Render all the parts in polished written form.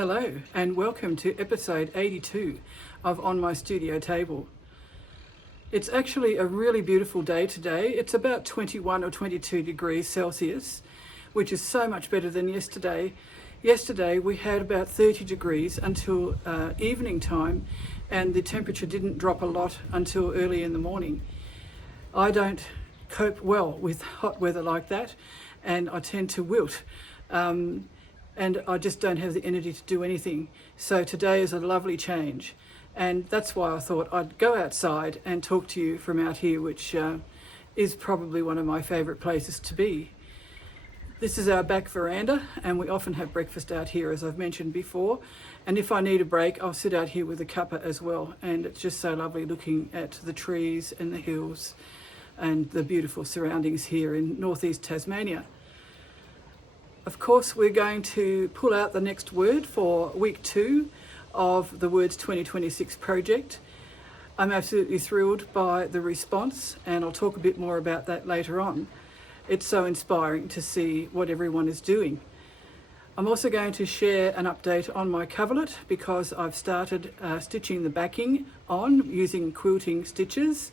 Hello and welcome to episode 82 of On My Studio Table. It's actually a really beautiful day today. It's about 21 or 22 degrees Celsius, which is so much better than yesterday. Yesterday we had about 30 degrees until evening time, and the temperature didn't drop a lot until early in the morning. I don't cope well with hot weather like that, and I tend to wilt. And I just don't have the energy to do anything. So today is a lovely change. And that's why I thought I'd go outside and talk to you from out here, which is probably one of my favourite places to be. This is our back veranda, and we often have breakfast out here, as I've mentioned before. And if I need a break, I'll sit out here with a cuppa as well. And it's just so lovely looking at the trees and the hills and the beautiful surroundings here in northeast Tasmania. Of course, we're going to pull out the next word for week 2 of the Words 2026 project. I'm absolutely thrilled by the response, and I'll talk a bit more about that later on. It's so inspiring to see what everyone is doing. I'm also going to share an update on my coverlet because I've started stitching the backing on using quilting stitches.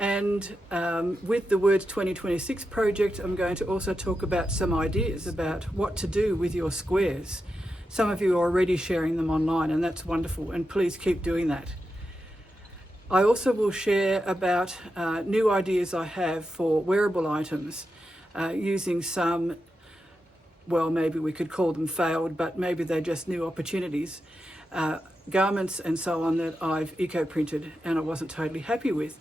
And with the Words 2026 project, I'm going to also talk about some ideas about what to do with your squares. Some of you are already sharing them online, and that's wonderful, and please keep doing that. I also will share about new ideas I have for wearable items using some, well, maybe we could call them failed, but maybe they're just new opportunities, garments and so on that I've eco-printed and I wasn't totally happy with.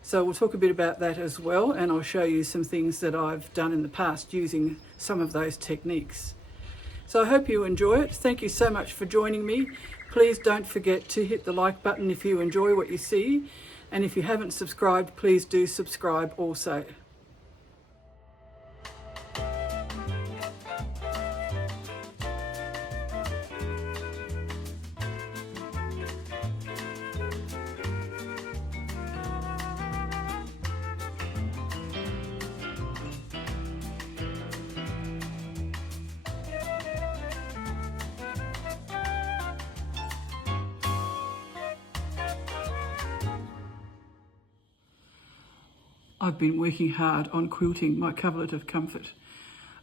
So we'll talk a bit about that as well, and I'll show you some things that I've done in the past using some of those techniques. So I hope you enjoy it. Thank you so much for joining me. Please don't forget to hit the like button if you enjoy what you see, and if you haven't subscribed, please do subscribe also. I've been working hard on quilting my coverlet of comfort.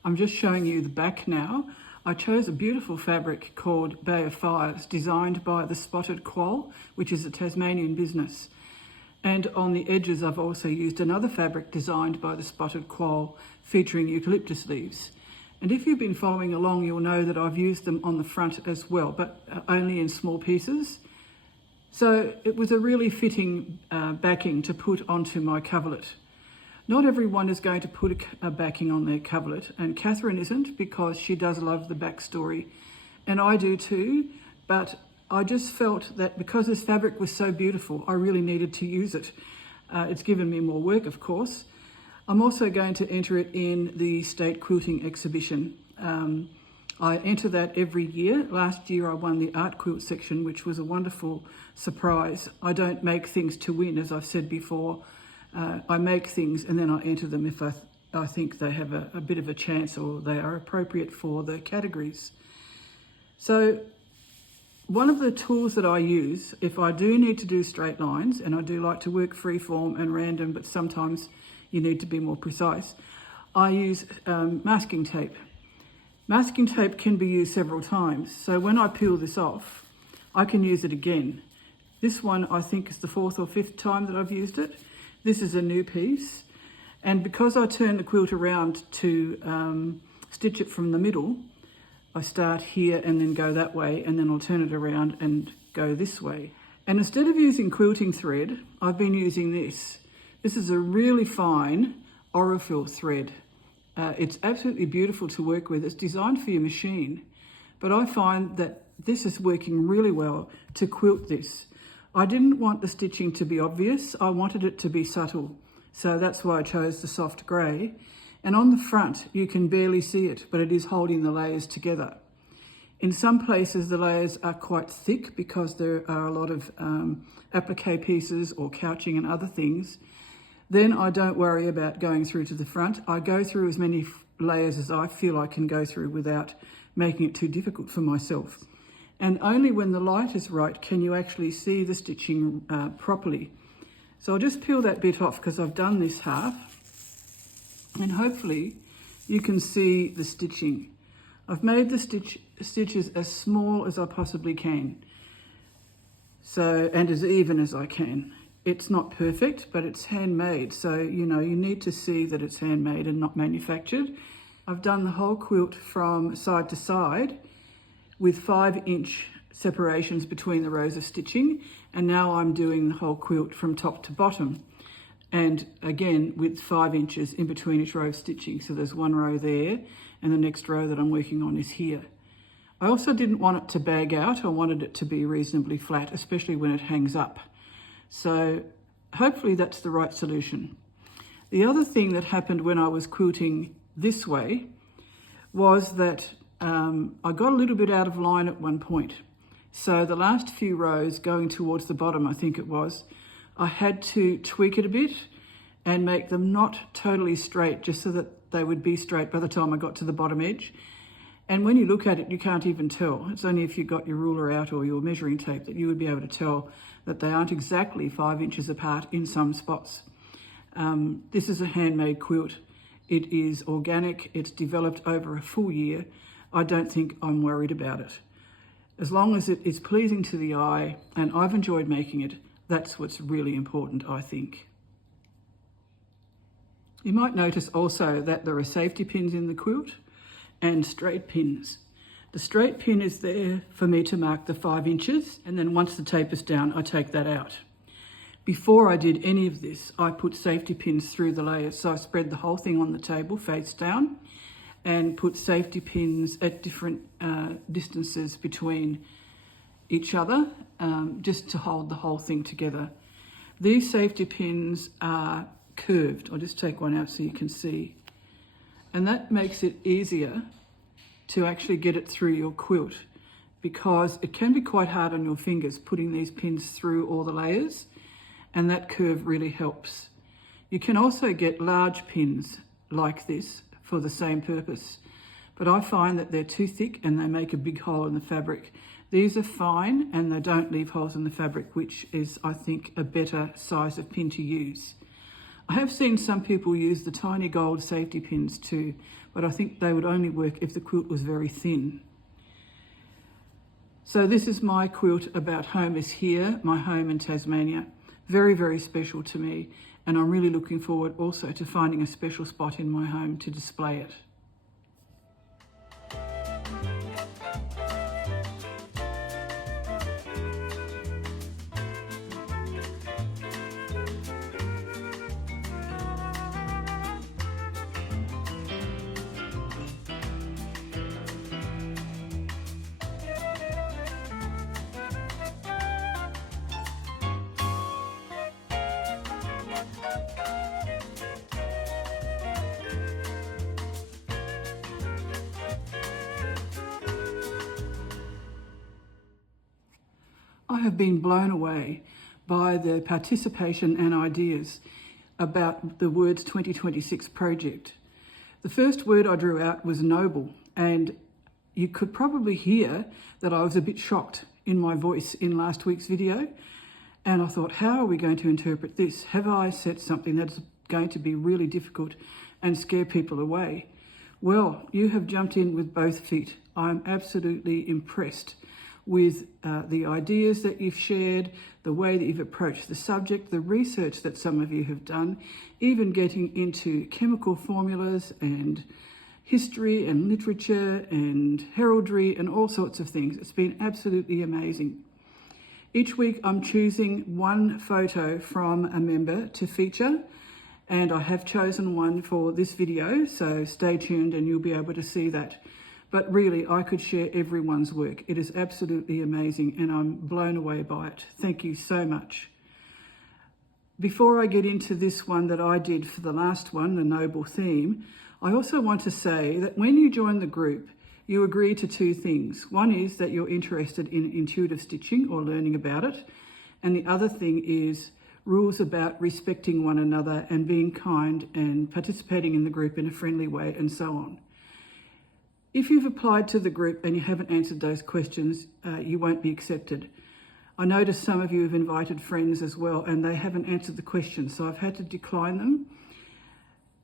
I'm just showing you the back now. I chose a beautiful fabric called Bay of Fires, designed by the Spotted Quoll, which is a Tasmanian business. And on the edges, I've also used another fabric designed by the Spotted Quoll, featuring eucalyptus leaves. And if you've been following along, you'll know that I've used them on the front as well, but only in small pieces. So it was a really fitting backing to put onto my coverlet. Not everyone is going to put a backing on their coverlet, and Kathryn isn't, because she does love the backstory, and I do too, but I just felt that because this fabric was so beautiful, I really needed to use it. It's given me more work, of course. I'm also going to enter it in the State Quilting Exhibition. I enter that every year. Last year I won the art quilt section, which was a wonderful surprise. I don't make things to win, as I've said before. I make things and then I enter them if I think they have a bit of a chance or they are appropriate for the categories. So one of the tools that I use, if I do need to do straight lines, and I do like to work freeform and random, but sometimes you need to be more precise, I use masking tape. Masking tape can be used several times. So when I peel this off, I can use it again. This one I think is the 4th or 5th time that I've used it. This is a new piece, and because I turn the quilt around to stitch it from the middle, I start here and then go that way, and then I'll turn it around and go this way. And instead of using quilting thread, I've been using this. This is a really fine Orifil thread. It's absolutely beautiful to work with. It's designed for your machine, but I find that this is working really well to quilt this. I didn't want the stitching to be obvious. I wanted it to be subtle. So that's why I chose the soft grey. And on the front, you can barely see it, but it is holding the layers together. In some places, the layers are quite thick because there are a lot of applique pieces or couching and other things. Then I don't worry about going through to the front. I go through as many layers as I feel I can go through without making it too difficult for myself. And only when the light is right can you actually see the stitching properly. So I'll just peel that bit off because I've done this half, and hopefully you can see the stitching. I've made the stitches as small as I possibly can, and as even as I can. It's not perfect, but it's handmade, so you need to see that it's handmade and not manufactured. I've done the whole quilt from side to side with 5-inch separations between the rows of stitching, and now I'm doing the whole quilt from top to bottom, and again with 5 inches in between each row of stitching. So there's one row there, and the next row that I'm working on is here. I also didn't want it to bag out. I wanted it to be reasonably flat, especially when it hangs up. So hopefully that's the right solution. The other thing that happened when I was quilting this way was that I got a little bit out of line at one point. So the last few rows going towards the bottom, I think it was, I had to tweak it a bit and make them not totally straight, just so that they would be straight by the time I got to the bottom edge. And when you look at it, you can't even tell. It's only if you got your ruler out or your measuring tape that you would be able to tell that they aren't exactly 5 inches apart in some spots. This is a handmade quilt. It is organic. It's developed over a full year. I don't think I'm worried about it. As long as it is pleasing to the eye and I've enjoyed making it, that's what's really important, I think. You might notice also that there are safety pins in the quilt and straight pins. The straight pin is there for me to mark the 5 inches, and then once the tape is down, I take that out. Before I did any of this, I put safety pins through the layers. So I spread the whole thing on the table face down and put safety pins at different distances between each other, just to hold the whole thing together. These safety pins are curved. I'll just take one out so you can see. And that makes it easier to actually get it through your quilt, because it can be quite hard on your fingers putting these pins through all the layers, and that curve really helps. You can also get large pins like this for the same purpose, but I find that they're too thick and they make a big hole in the fabric. These are fine and they don't leave holes in the fabric, which is, I think, a better size of pin to use. I have seen some people use the tiny gold safety pins too, but I think they would only work if the quilt was very thin. So this is my quilt about Home is Here, my home in Tasmania. Very, very special to me, and I'm really looking forward also to finding a special spot in my home to display it. I have been blown away by the participation and ideas about the Words 2026 project. The first word I drew out was noble, and you could probably hear that I was a bit shocked in my voice in last week's video. And I thought, how are we going to interpret this? Have I said something that's going to be really difficult and scare people away? Well, you have jumped in with both feet. I'm absolutely impressed with the ideas that you've shared, the way that you've approached the subject, the research that some of you have done, even getting into chemical formulas and history and literature and heraldry and all sorts of things. It's been absolutely amazing. Each week I'm choosing one photo from a member to feature, and I have chosen one for this video, so stay tuned and you'll be able to see that. But really, I could share everyone's work. It is absolutely amazing and I'm blown away by it. Thank you so much. Before I get into this one that I did for the last one, the noble theme, I also want to say that when you join the group, you agree to two things. One is that you're interested in intuitive stitching or learning about it. And the other thing is rules about respecting one another and being kind and participating in the group in a friendly way and so on. If you've applied to the group and you haven't answered those questions, you won't be accepted. I noticed some of you have invited friends as well and they haven't answered the questions, so I've had to decline them.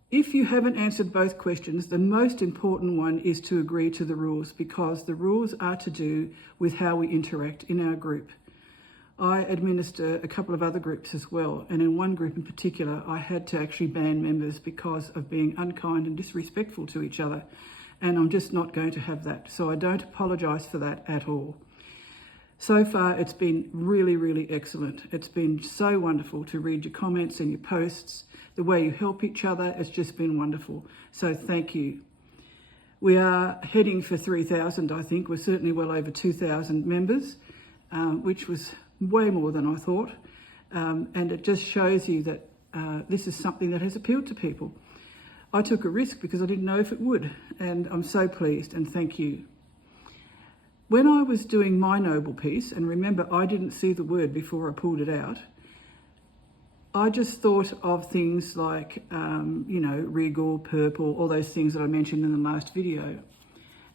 If you haven't answered both questions, the most important one is to agree to the rules, because the rules are to do with how we interact in our group. I administer a couple of other groups as well, and in one group in particular, I had to actually ban members because of being unkind and disrespectful to each other, and I'm just not going to have that. So I don't apologise for that at all. So far, it's been really, really excellent. It's been so wonderful to read your comments and your posts. The way you help each other, it's just been wonderful. So thank you. We are heading for 3,000, I think. We're certainly well over 2,000 members, which was way more than I thought. And it just shows you that this is something that has appealed to people. I took a risk because I didn't know if it would, and I'm so pleased, and thank you. When I was doing my noble piece, and remember, I didn't see the word before I pulled it out, I just thought of things like, regal, purple, all those things that I mentioned in the last video.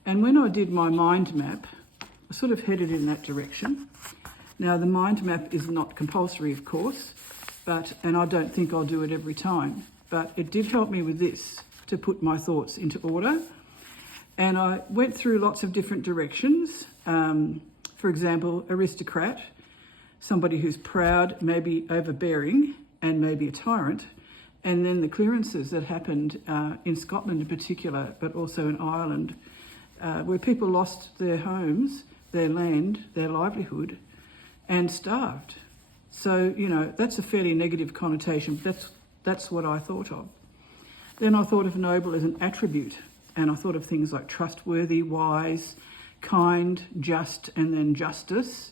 And when I did my mind map, I sort of headed in that direction. Now, the mind map is not compulsory, of course, and I don't think I'll do it every time, but it did help me with this, to put my thoughts into order. And I went through lots of different directions. For example, aristocrat, somebody who's proud, maybe overbearing, and maybe a tyrant. And then the clearances that happened in Scotland in particular, but also in Ireland, where people lost their homes, their land, their livelihood, and starved. So, that's a fairly negative connotation. That's what I thought of. Then I thought of noble as an attribute. And I thought of things like trustworthy, wise, kind, just, and then justice.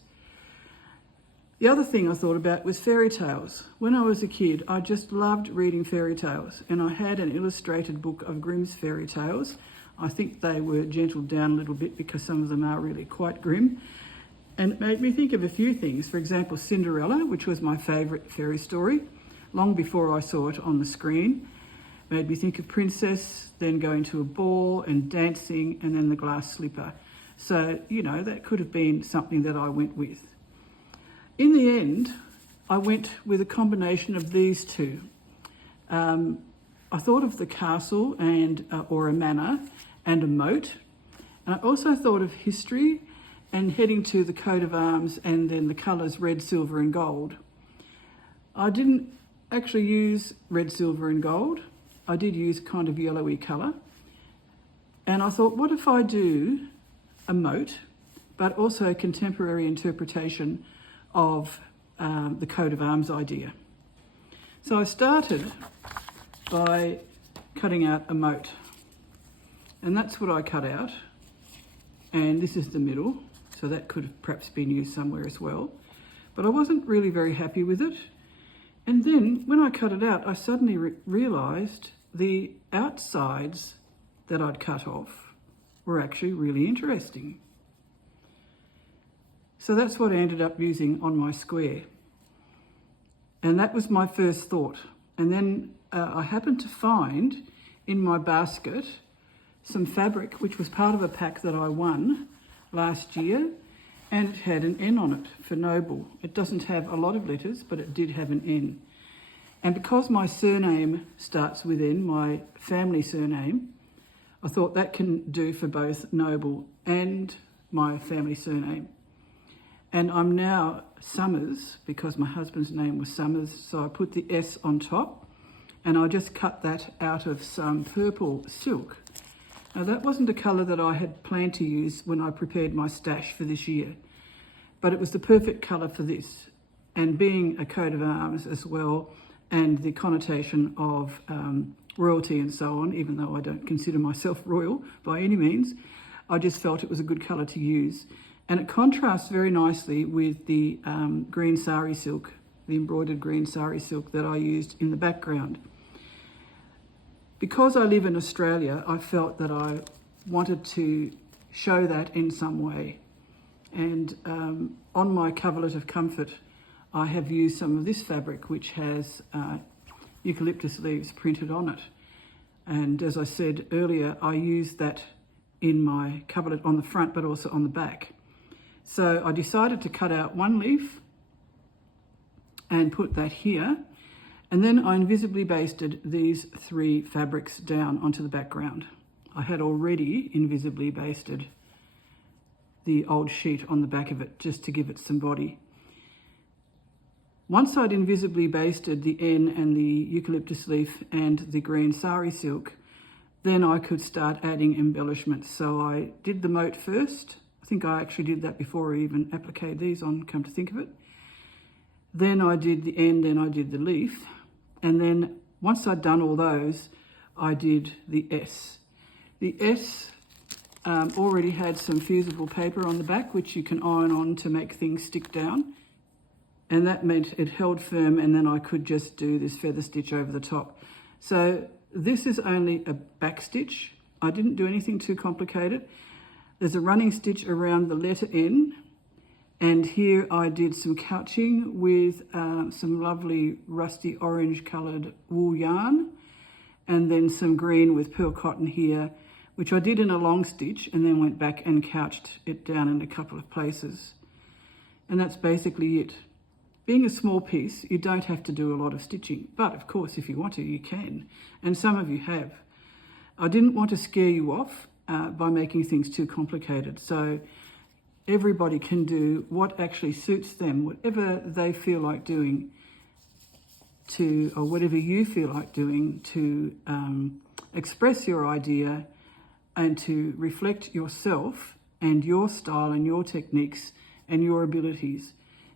The other thing I thought about was fairy tales. When I was a kid, I just loved reading fairy tales, and I had an illustrated book of Grimm's fairy tales. I think they were gentled down a little bit because some of them are really quite grim. And it made me think of a few things. For example, Cinderella, which was my favourite fairy story, long before I saw it on the screen. Made me think of Princess, then going to a ball and dancing, and then the glass slipper. So, that could have been something that I went with. In the end, I went with a combination of these two. I thought of the castle or a manor and a moat. And I also thought of history and heading to the coat of arms and then the colours red, silver and gold. I didn't actually use red, silver and gold. I did use kind of yellowy colour. And I thought, what if I do a moat, but also a contemporary interpretation of the coat of arms idea? So I started by cutting out a moat. And that's what I cut out. And this is the middle. So that could have perhaps been used somewhere as well. But I wasn't really very happy with it. And then when I cut it out, I suddenly realised the outsides that I'd cut off were actually really interesting. So that's what I ended up using on my square. And that was my first thought. And then I happened to find in my basket some fabric, which was part of a pack that I won last year, and it had an N on it for noble. It doesn't have a lot of letters, but it did have an N. And because my surname starts with N, my family surname, I thought that can do for both noble and my family surname. And I'm now Summers because my husband's name was Summers, so I put the S on top and I just cut that out of some purple silk. Now that wasn't a colour that I had planned to use when I prepared my stash for this year, but it was the perfect colour for this. And being a coat of arms as well, and the connotation of royalty and so on, even though I don't consider myself royal by any means, I just felt it was a good colour to use. And it contrasts very nicely with the green sari silk, the embroidered green sari silk that I used in the background. Because I live in Australia, I felt that I wanted to show that in some way. And on my coverlet of comfort, I have used some of this fabric, which has eucalyptus leaves printed on it. And as I said earlier, I used that in my coverlet on the front, but also on the back. So I decided to cut out one leaf and put that here. And then I invisibly basted these 3 fabrics down onto the background. I had already invisibly basted the old sheet on the back of it just to give it some body. Once I'd invisibly basted the N and the eucalyptus leaf and the green sari silk, then I could start adding embellishments. So I did the mote first. I think I actually did that before I even appliqued these on, come to think of it. Then I did the N, then I did the leaf. And then once I'd done all those, I did the S. The S already had some fusible paper on the back, which you can iron on to make things stick down. And that meant it held firm, and then I could just do this feather stitch over the top. So this is only a back stitch. I didn't do anything too complicated. There's a running stitch around the letter N. And here I did some couching with some lovely rusty orange coloured wool yarn, and then some green with pearl cotton here, which I did in a long stitch and then went back and couched it down in a couple of places. And that's basically it. Being a small piece, you don't have to do a lot of stitching, but of course if you want to, you can, and some of you have. I didn't want to scare you off by making things too complicated, so everybody can do what actually suits them, whatever they feel like doing or whatever you feel like doing to express your idea and to reflect yourself and your style and your techniques and your abilities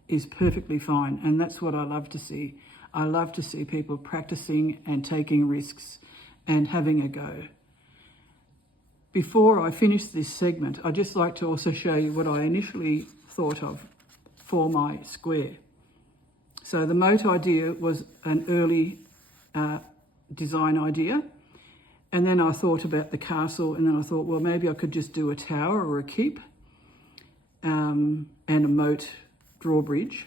is perfectly fine. And that's what I love to see. I love to see people practicing and taking risks and having a go. Before I finish this segment, I'd just like to also show you what I initially thought of for my square. So the moat idea was an early design idea. And then I thought about the castle, and then I thought, well, maybe I could just do a tower or a keep and a moat drawbridge.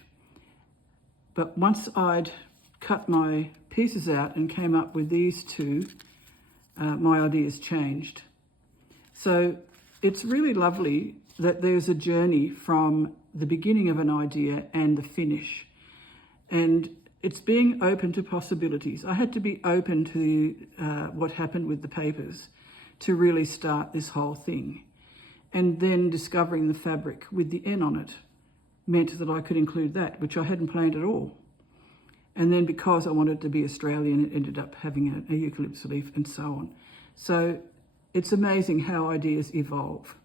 But once I'd cut my pieces out and came up with these two, my ideas changed. So it's really lovely that there's a journey from the beginning of an idea and the finish. And it's being open to possibilities. I had to be open to what happened with the papers to really start this whole thing. And then discovering the fabric with the N on it meant that I could include that, which I hadn't planned at all. And then because I wanted it to be Australian, it ended up having a eucalyptus leaf and so on. So it's amazing how ideas evolve.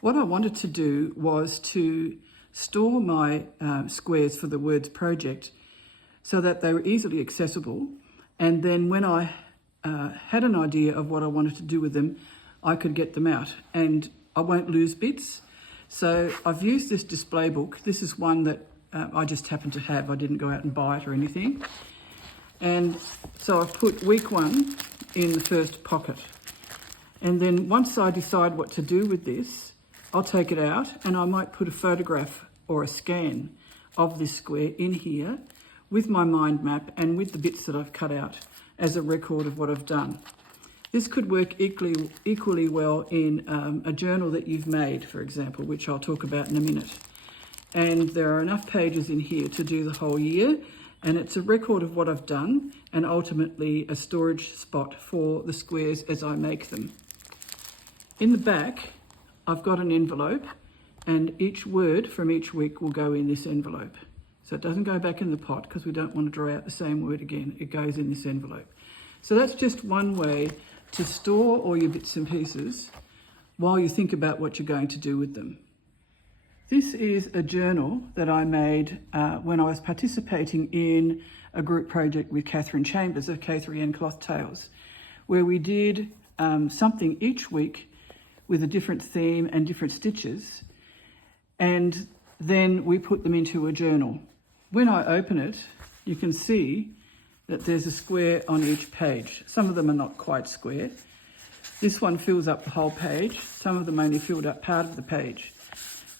What I wanted to do was to store my squares for the Words project so that they were easily accessible. And then when I had an idea of what I wanted to do with them, I could get them out and I won't lose bits. So I've used this display book. This is one that I just happened to have. I didn't go out and buy it or anything. And so I've put week 1 in the first pocket. And then once I decide what to do with this, I'll take it out and I might put a photograph or a scan of this square in here with my mind map and with the bits that I've cut out as a record of what I've done. This could work equally well in a journal that you've made, for example, which I'll talk about in a minute. And there are enough pages in here to do the whole year, and it's a record of what I've done and ultimately a storage spot for the squares as I make them. In the back, I've got an envelope, and each word from each week will go in this envelope. So it doesn't go back in the pot because we don't want to draw out the same word again. It goes in this envelope. So that's just one way to store all your bits and pieces while you think about what you're going to do with them. This is a journal that I made when I was participating in a group project with Kathryn Chambers of Kathryn Cloth Tales, where we did something each week with a different theme and different stitches, and then we put them into a journal. When I open it, you can see that there's a square on each page. Some of them are not quite square. This one fills up the whole page. Some of them only filled up part of the page.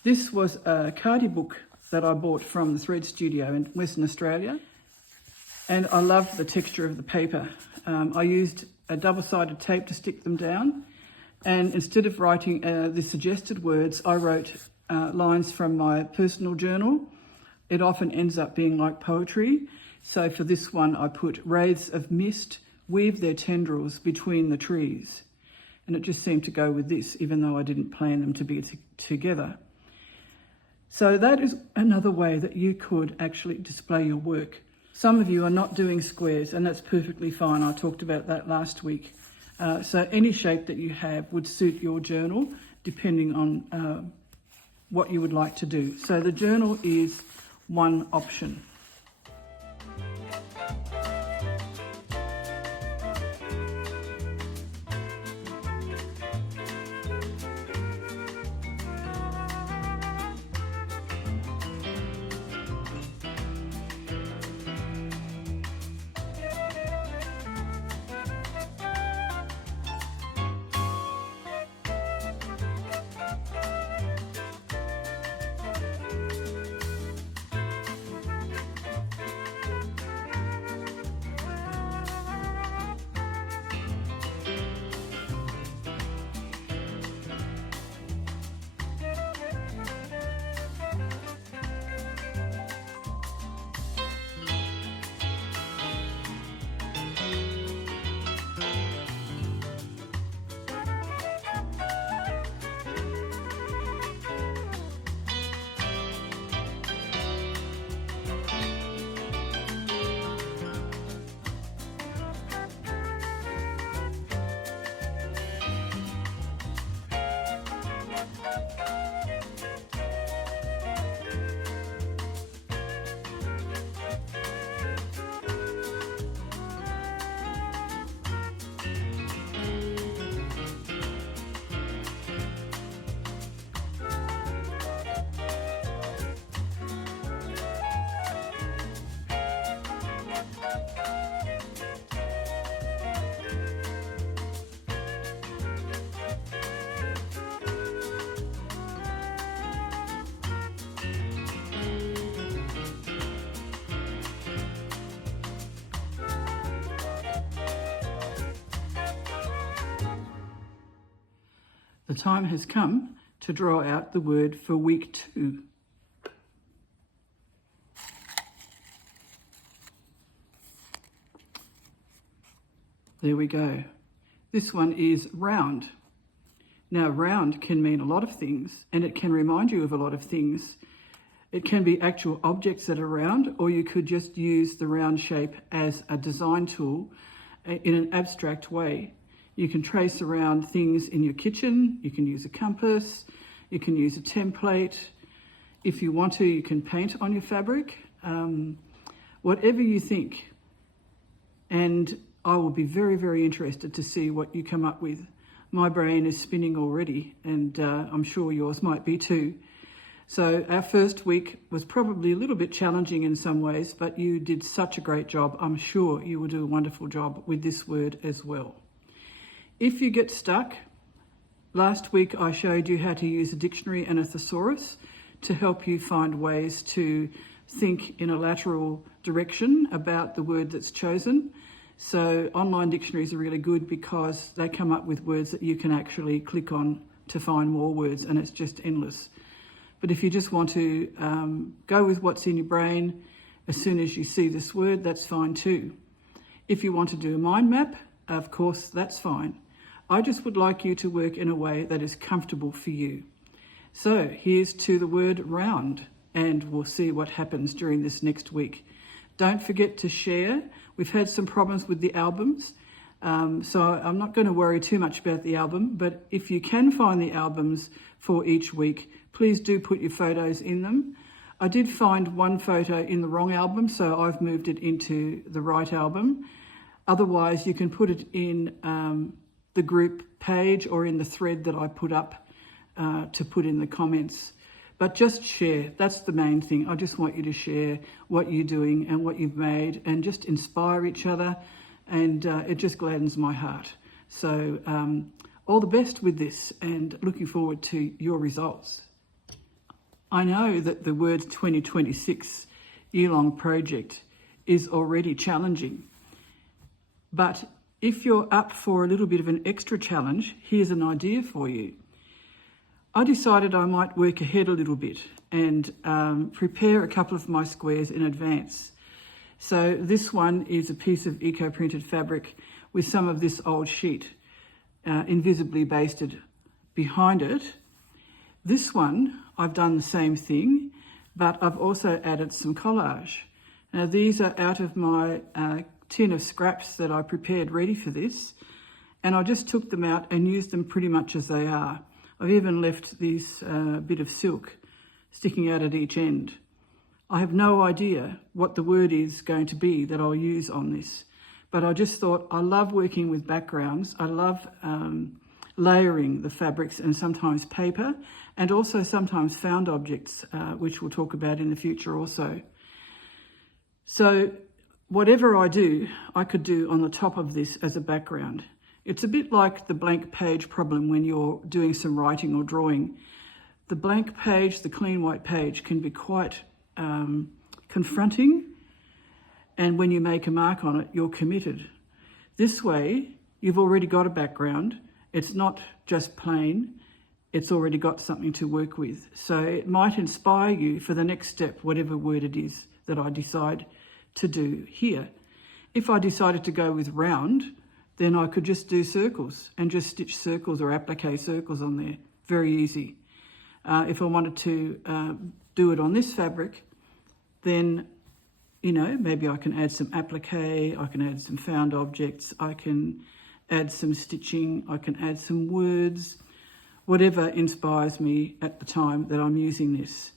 This was a cardie book that I bought from the Thread Studio in Western Australia, and I loved the texture of the paper. I used a double-sided tape to stick them down, And instead of writing the suggested words, I wrote lines from my personal journal. It often ends up being like poetry. So for this one, I put wraiths of mist weave their tendrils between the trees. And it just seemed to go with this, even though I didn't plan them to be together. So that is another way that you could actually display your work. Some of you are not doing squares, and that's perfectly fine. I talked about that last week. So any shape that you have would suit your journal, depending on what you would like to do. So the journal is one option. The time has come to draw out the word for week 2. There we go. This one is round. Now, round can mean a lot of things, and it can remind you of a lot of things. It can be actual objects that are round, or you could just use the round shape as a design tool in an abstract way. You can trace around things in your kitchen. You can use a compass. You can use a template. If you want to, you can paint on your fabric. Whatever you think. And I will be very, very interested to see what you come up with. My brain is spinning already, and I'm sure yours might be too. So our first week was probably a little bit challenging in some ways, but you did such a great job. I'm sure you will do a wonderful job with this word as well. If you get stuck, last week I showed you how to use a dictionary and a thesaurus to help you find ways to think in a lateral direction about the word that's chosen. So online dictionaries are really good because they come up with words that you can actually click on to find more words, and it's just endless. But if you just want to go with what's in your brain, as soon as you see this word, that's fine too. If you want to do a mind map, of course, that's fine. I just would like you to work in a way that is comfortable for you. So here's to the word round, and we'll see what happens during this next week. Don't forget to share. We've had some problems with the albums, so I'm not going to worry too much about the album, but if you can find the albums for each week, please do put your photos in them. I did find one photo in the wrong album, so I've moved it into the right album. Otherwise, you can put it in the group page or in the thread that I put up to put in the comments. But just share, that's the main thing. I just want you to share what you're doing and what you've made and just inspire each other, and it just gladdens my heart. So all the best with this, and looking forward to your results. I know that the Words 2026 year-long project is already challenging, but if you're up for a little bit of an extra challenge, here's an idea for you. I decided I might work ahead a little bit and prepare a couple of my squares in advance. So this one is a piece of eco-printed fabric with some of this old sheet invisibly basted behind it. This one, I've done the same thing, but I've also added some collage. Now these are out of my tin of scraps that I prepared ready for this, and I just took them out and used them pretty much as they are. I've even left this bit of silk sticking out at each end. I have no idea what the word is going to be that I'll use on this, but I just thought I love working with backgrounds. I love layering the fabrics and sometimes paper, and also sometimes found objects, which we'll talk about in the future also. So whatever I do, I could do on the top of this as a background. It's a bit like the blank page problem when you're doing some writing or drawing. The blank page, the clean white page, can be quite confronting, and when you make a mark on it, you're committed. This way, you've already got a background. It's not just plain, it's already got something to work with. So it might inspire you for the next step, whatever word it is that I decide to do here. If I decided to go with round, then I could just do circles and just stitch circles or applique circles on there. Very easy. If I wanted to do it on this fabric, then, you know, maybe I can add some applique, I can add some found objects, I can add some stitching, I can add some words, whatever inspires me at the time that I'm using this.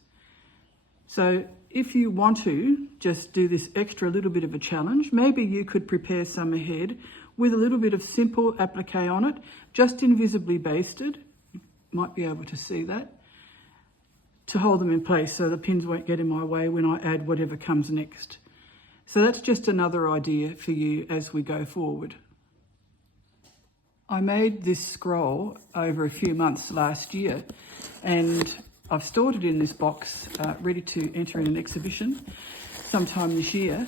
So if you want to just do this extra little bit of a challenge, maybe you could prepare some ahead with a little bit of simple applique on it, just invisibly basted. You might be able to see that, to hold them in place so the pins won't get in my way when I add whatever comes next. So that's just another idea for you as we go forward. I made this scroll over a few months last year, and I've stored it in this box ready to enter in an exhibition sometime this year.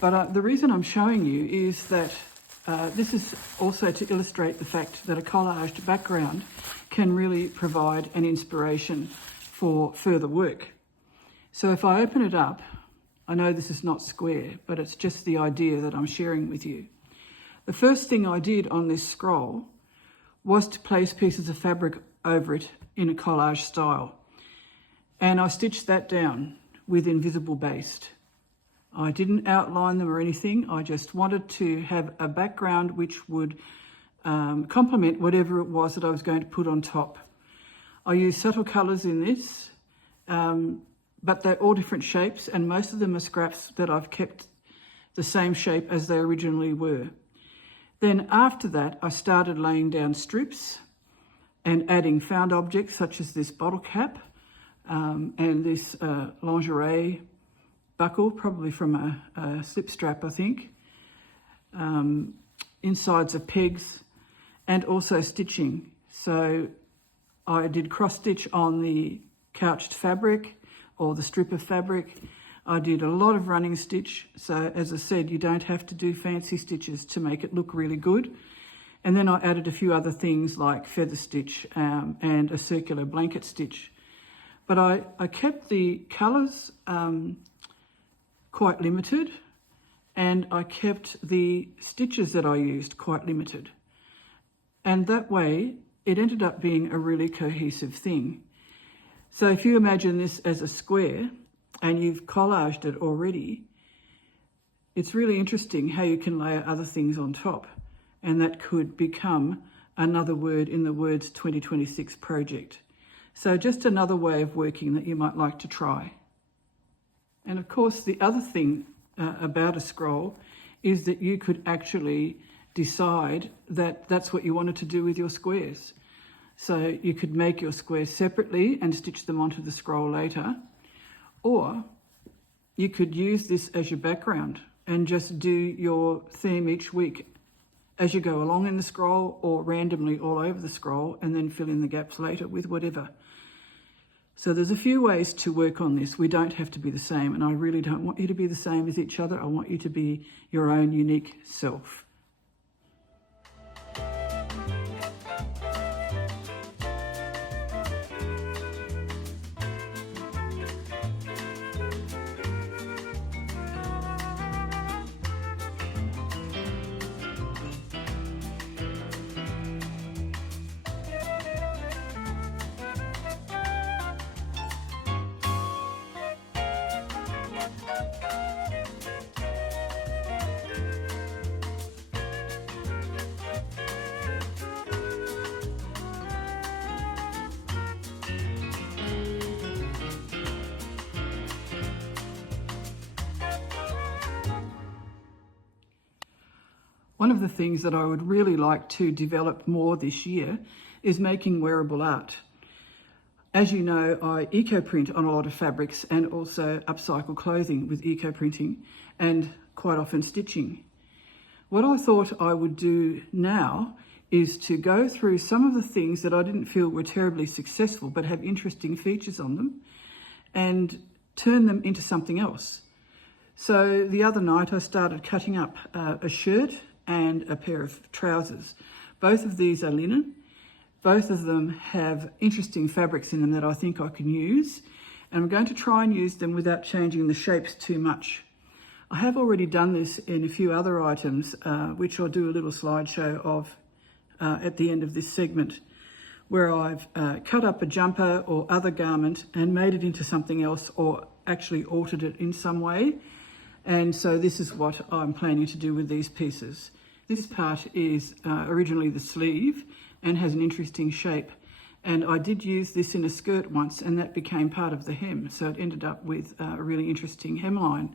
But the reason I'm showing you is that this is also to illustrate the fact that a collaged background can really provide an inspiration for further work. So if I open it up, I know this is not square, but it's just the idea that I'm sharing with you. The first thing I did on this scroll was to place pieces of fabric over it in a collage style. And I stitched that down with invisible baste. I didn't outline them or anything. I just wanted to have a background which would complement whatever it was that I was going to put on top. I used subtle colours in this, but they're all different shapes, and most of them are scraps that I've kept the same shape as they originally were. Then after that, I started laying down strips and adding found objects such as this bottle cap and this lingerie buckle, probably from a slip strap, I think, insides of pegs, and also stitching. So I did cross stitch on the couched fabric or the strip of fabric. I did a lot of running stitch. So as I said, you don't have to do fancy stitches to make it look really good. And then I added a few other things like feather stitch and a circular blanket stitch. But I kept the colours quite limited, and I kept the stitches that I used quite limited. And that way, it ended up being a really cohesive thing. So if you imagine this as a square and you've collaged it already, it's really interesting how you can layer other things on top, and that could become another word in the Words 2026 project. So just another way of working that you might like to try. And of course, the other thing about a scroll is that you could actually decide that that's what you wanted to do with your squares. So you could make your squares separately and stitch them onto the scroll later, or you could use this as your background and just do your theme each week as you go along in the scroll, or randomly all over the scroll, and then fill in the gaps later with whatever. So there's a few ways to work on this. We don't have to be the same, and I really don't want you to be the same as each other. I want you to be your own unique self. One of the things that I would really like to develop more this year is making wearable art. As you know, I eco-print on a lot of fabrics and also upcycle clothing with eco-printing and quite often stitching. What I thought I would do now is to go through some of the things that I didn't feel were terribly successful but have interesting features on them and turn them into something else. So the other night I started cutting up a shirt and a pair of trousers. Both of these are linen. Both of them have interesting fabrics in them that I think I can use, and I'm going to try and use them without changing the shapes too much. I have already done this in a few other items, which I'll do a little slideshow of at the end of this segment, where I've cut up a jumper or other garment and made it into something else, or actually altered it in some way. And so this is what I'm planning to do with these pieces. This part is originally the sleeve and has an interesting shape. And I did use this in a skirt once, and that became part of the hem. So it ended up with a really interesting hemline.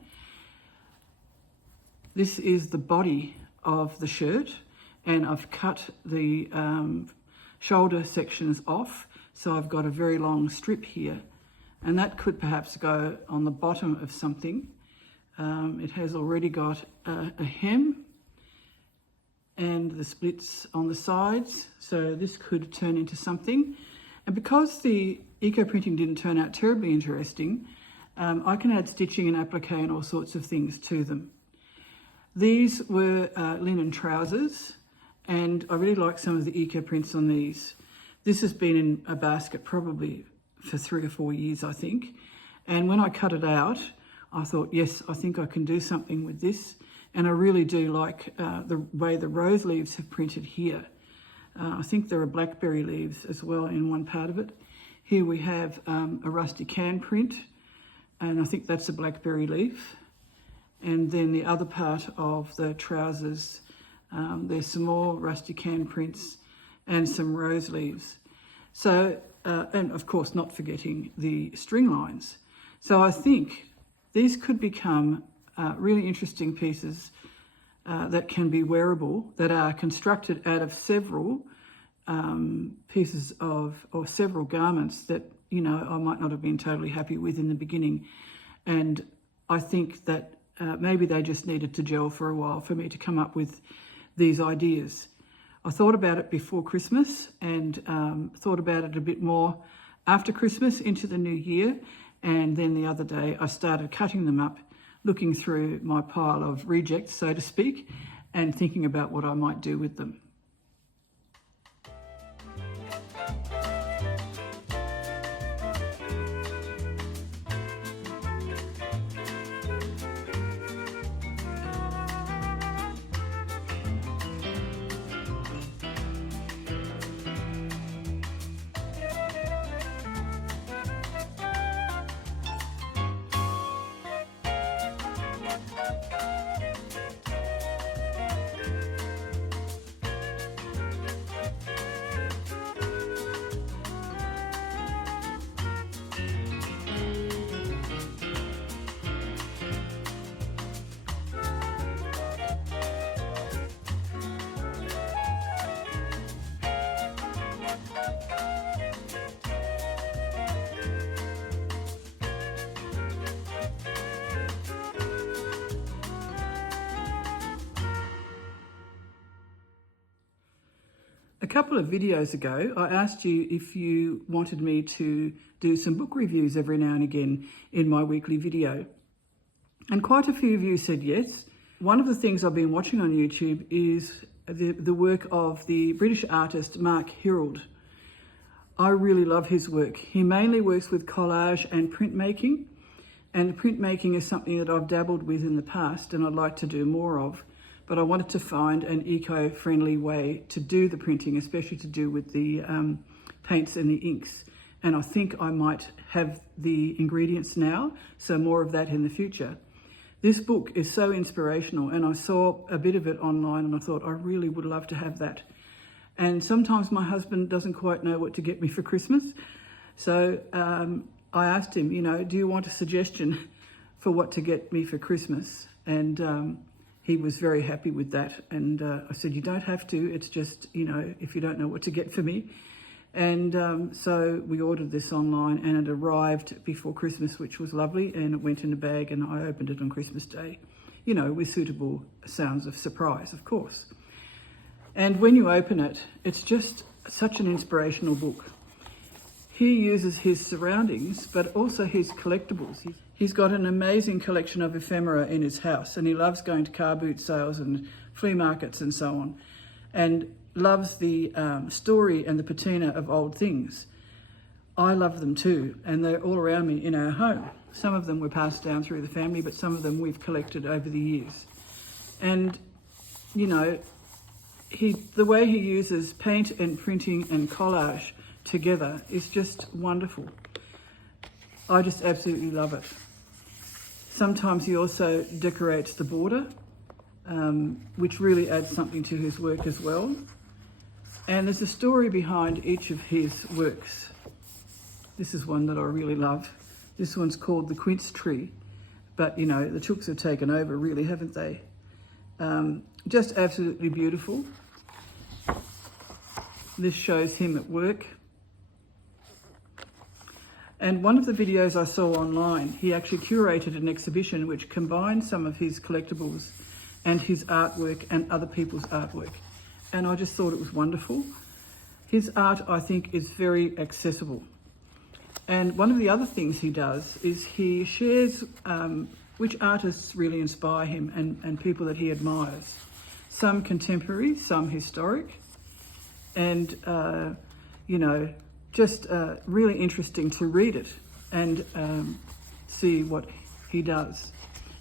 This is the body of the shirt, and I've cut the shoulder sections off. So I've got a very long strip here, and that could perhaps go on the bottom of something. It has already got a hem and the splits on the sides, so this could turn into something. And because the eco printing didn't turn out terribly interesting, I can add stitching and applique and all sorts of things to them. These were linen trousers, and I really like some of the eco prints on these. This has been in a basket probably for 3 or 4 years, I think. And when I cut it out, I thought, yes, I think I can do something with this. And I really do like the way the rose leaves have printed here. I think there are blackberry leaves as well in one part of it. Here we have a rustic hand print, and I think that's a blackberry leaf. And then the other part of the trousers, there's some more rustic hand prints and some rose leaves. So, and of course, not forgetting the string lines. So I think these could become really interesting pieces that can be wearable, that are constructed out of several pieces of, or several garments that, you know, I might not have been totally happy with in the beginning. And I think that maybe they just needed to gel for a while for me to come up with these ideas. I thought about it before Christmas and thought about it a bit more after Christmas into the new year. And then the other day I started cutting them up, looking through my pile of rejects, so to speak, and thinking about what I might do with them. A couple of videos ago, I asked you if you wanted me to do some book reviews every now and again in my weekly video. And quite a few of you said yes. One of the things I've been watching on YouTube is the work of the British artist Mark Hirald. I really love his work. He mainly works with collage and printmaking. And printmaking is something that I've dabbled with in the past and I'd like to do more of. But I wanted to find an eco-friendly way to do the printing, especially to do with the paints and the inks. And I think I might have the ingredients now, so more of that in the future. This book is so inspirational, and I saw a bit of it online and I thought I really would love to have that. And sometimes my husband doesn't quite know what to get me for Christmas. So I asked him, you know, do you want a suggestion for what to get me for Christmas? And he was very happy with that. And I said, you don't have to. It's just, you know, if you don't know what to get for me. And so we ordered this online, and it arrived before Christmas, which was lovely. And it went in a bag, and I opened it on Christmas Day, you know, with suitable sounds of surprise, of course. And when you open it, it's just such an inspirational book. He uses his surroundings, but also his collectibles. He's got an amazing collection of ephemera in his house, and he loves going to car boot sales and flea markets and so on, and loves the story and the patina of old things. I love them too, and they're all around me in our home. Some of them were passed down through the family, but some of them we've collected over the years. And, you know, the way he uses paint and printing and collage together is just wonderful. I just absolutely love it. Sometimes he also decorates the border, which really adds something to his work as well. And there's a story behind each of his works. This is one that I really love. This one's called The Quince Tree, but you know, the chooks have taken over really, haven't they? Just absolutely beautiful. This shows him at work. And one of the videos I saw online, he actually curated an exhibition which combined some of his collectibles and his artwork and other people's artwork. And I just thought it was wonderful. His art, I think, is very accessible. And one of the other things he does is he shares which artists really inspire him and people that he admires. Some contemporary, some historic, and, you know, just really interesting to read it and see what he does.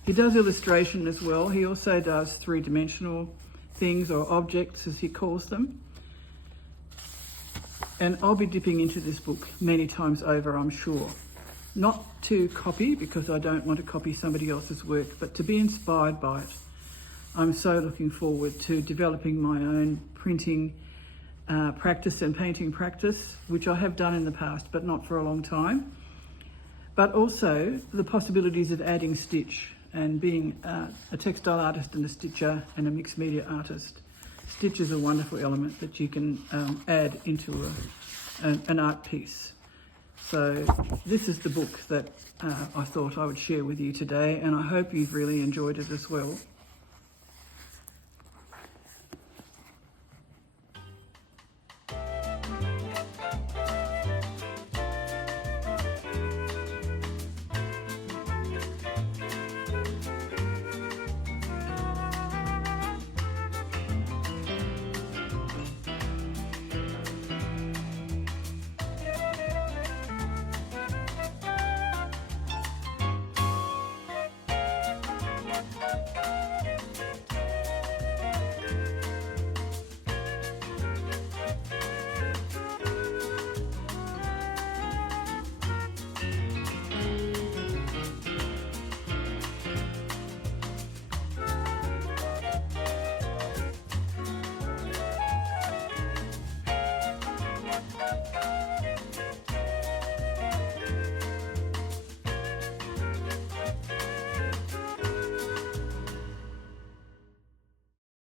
He does illustration as well. He also does three-dimensional things, or objects as he calls them. And I'll be dipping into this book many times over, I'm sure. Not to copy, because I don't want to copy somebody else's work, but to be inspired by it. I'm so looking forward to developing my own printing practice and painting practice, which I have done in the past, but not for a long time. But also the possibilities of adding stitch and being a textile artist and a stitcher and a mixed media artist. Stitch is a wonderful element that you can add into an art piece. So this is the book that I thought I would share with you today, and I hope you've really enjoyed it as well.